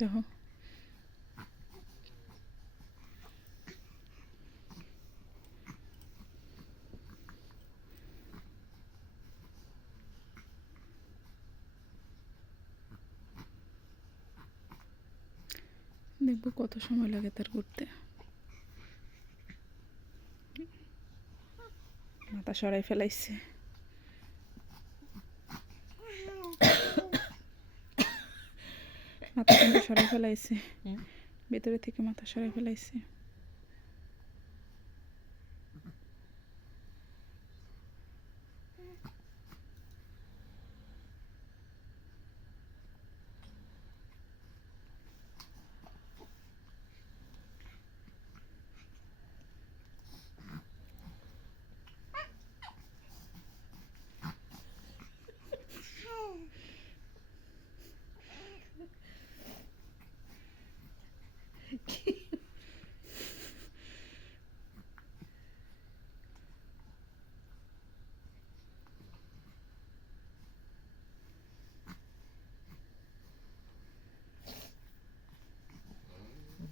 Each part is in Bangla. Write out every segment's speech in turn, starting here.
দেখো দেখব কত সময় লাগে তার করতে মাথা সরাই ফেলাইছে। মাথা কিন্তু সরাই ফেলাইছে। ভেতরে থেকে মাথা সরাই ফেলাইছে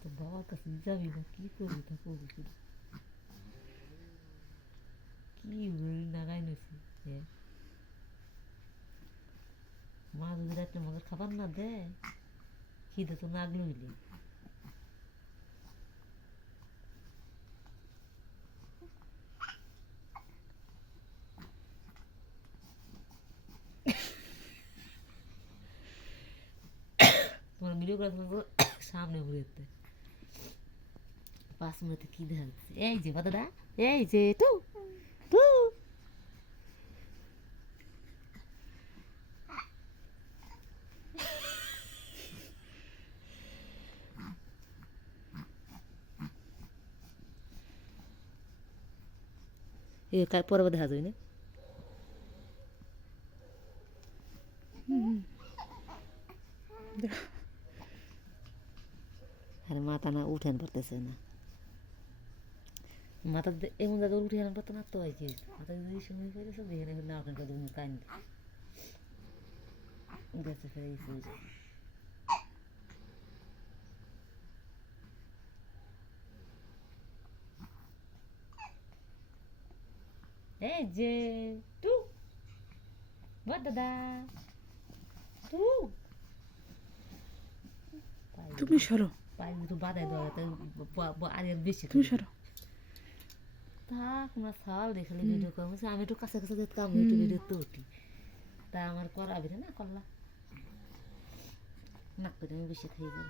তো বাবার কাছে যাবি না কি করবি তা করবি কি উড়ি নাগাই নইছি হ্যাঁ মা যদি রাত্রে আমাকে খাবার না দেয় খিদে তো নাগলো হইলে তোমার ভিডিও করার সামনে ঘুরে যেতে পাঁচ মিনিটে কি যাচ্ছে এই যে দাদা এই যে টু টু পরে যায় না আরে মাথা না উঠেন পারতেছে না। মাথা এমন জায়গায় উঠে আনার পারতো না তো হয় কি মাথা যদি সময় পেরেছে যেখানে না ওখানে কাইন্দ গেছে ফেরে গেছে ওই যে। এই যে টু। বড় দাদা। টু। তুমি সরো। পায়ে দুটো বাদাই দেওয়া আর বেশি তুমি করে। সরো। থাক না সাল দেখালে ভিডিও করব। আমি একটু কাছে কাছে আমি একটু ভিডিও তো উঠি। তা আমার করাবি না করলা। না করে আমি বেশি খাই যাব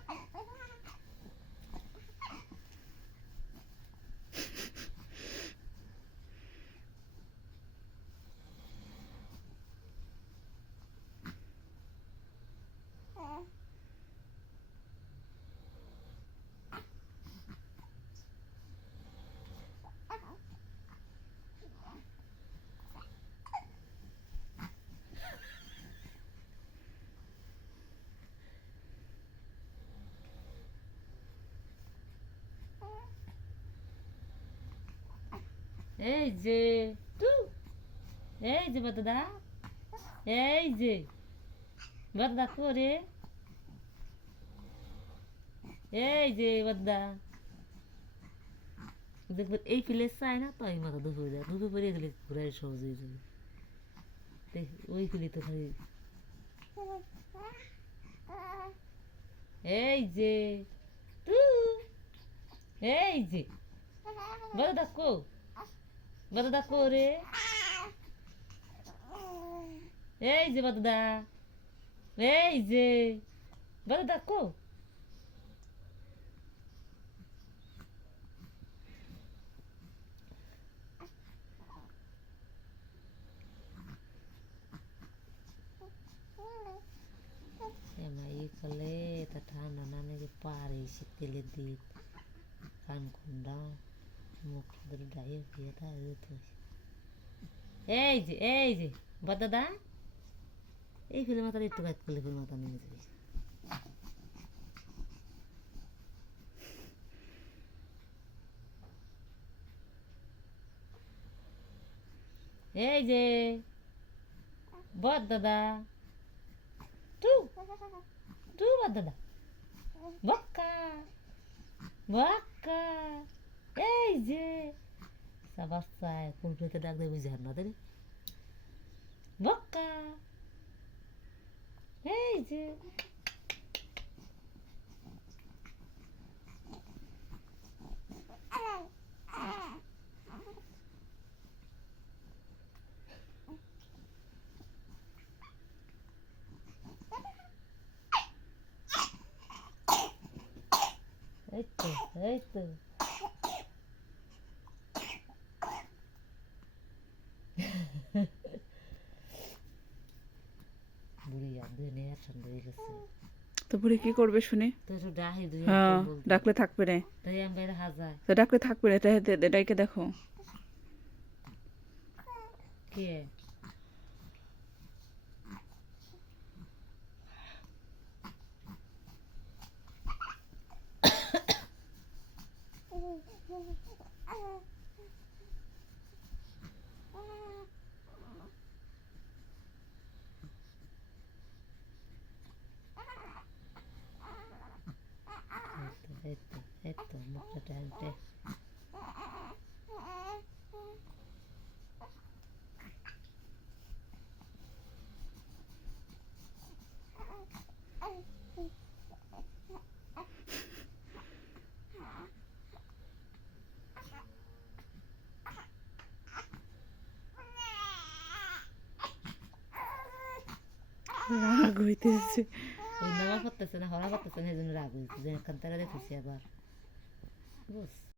এই যে, টু। এই যে বাদা এই যে। বাদা করে। এই যে বাদা দেখবেন এই প্লেস চাই না তো আমি মাথা দুপুরে যায়। দুপুরে পরে গেলে ঘুরাই সহজ হয়ে যাবে। ওই প্লে তো খালি। এই যে, টু। এই যে। বাদা ডাকো বাদা ডাকো রে এই যে বাদা এই যে। বাদা ডাকো এই করলে তা ঠান্ডা না নাকি পারে শীতেলের দিক কান খুন্ডা। এই যে এই যে বাদাদা এই ফিলে মাথার একটু কাজ করলে ফিল মাথা নেমে যাবে এই যে বদ দাদা। টু টু বদ দাদা। বাক্কা। এই যে বাচ্চায় কম্পিউটার ডাক দেবে বুঝে না তাই বাক্কা এই যে এই তো এই তো বুড়ি আর নিয়ে হয়ে গেছে তো বুড়ি কি করবে শুনে হ্যাঁ ডাকলে থাকবে হাজার তো ডাকলে থাকবে রে এটা এটাকে দেখো। কে? মুখটা টানতে রাগ হইতেছে ওই নামা করতেছে না হরা করতেছে না এই জন্য রাগ হয়েছে যে এখান তারা দেখেছি আবার Você